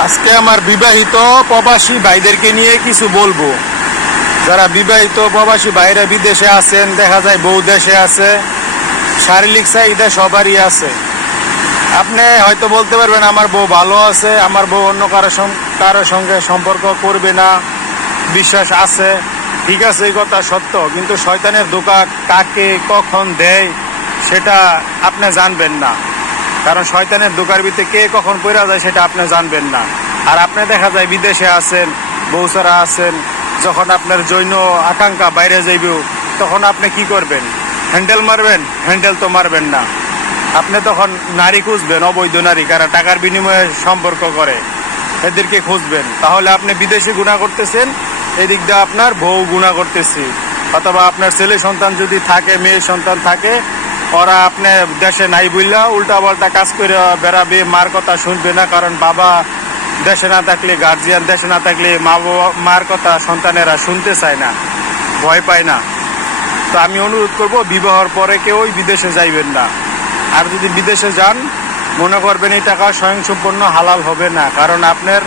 আজকে আমার বিবাহিত প্রবাসী ভাইদেরকে নিয়ে কিছু বলবো। যারা বিবাহিত প্রবাসী ভাইরা বিদেশে আছেন, দেখা যায় বউ দেশে আছে, শারীরিক চাহিদা সবারই আছে। আপনি হয়তো বলতে পারবেন আমার বউ ভালো আছে, আমার বউ অন্য কারোর সঙ্গে সম্পর্ক করবে না, বিশ্বাস আছে। ঠিক আছে, এই কথা সত্য, কিন্তু শয়তানের ধোঁকা কাকে কখন দেয় সেটা আপনি জানবেন না। কারণ শয়তানের ধোঁকার ভিতরে কে কখন পড়া যায় সেটা আপনি জানবেন না। আর আপনি দেখা যায় বিদেশে আছেন, বউসারা আছেন, যখন আপনার জৈন আকাঙ্ক্ষা বাইরে যাইব তখন আপনি কি করবেন? হ্যান্ডেল মারবেন? হ্যান্ডেল তো মারবেন না। আপনি তখন নারী খুঁজবেন, অবৈধ নারী, কারা টাকার বিনিময়ে সম্পর্ক করে, এদেরকে খুঁজবেন। তাহলে আপনি বিদেশি গুণা করতেছেন, এদিক দিয়ে আপনার বউ গুণা করতেছি। অথবা আপনার ছেলে সন্তান যদি থাকে, মেয়ে সন্তান থাকে, ওরা আপনি দেশে নাই বললা উল্টা পাল্টা কাজ করে বেড়াবে, মার কথা শুনবে না। কারণ বাবা দেশে না থাকলে, গার্জিয়ান দেশে না থাকলে মার কথা সন্তানেরা শুনতে চায় না, ভয় পায় না। তো আমি অনুরোধ করব, বিবাহর পরে কেউই বিদেশে যাইবেন না। আর যদি বিদেশে যান, মনে করবেন এই টাকা স্বয়ংসম্পূর্ণ হালাল হবে না। কারণ আপনার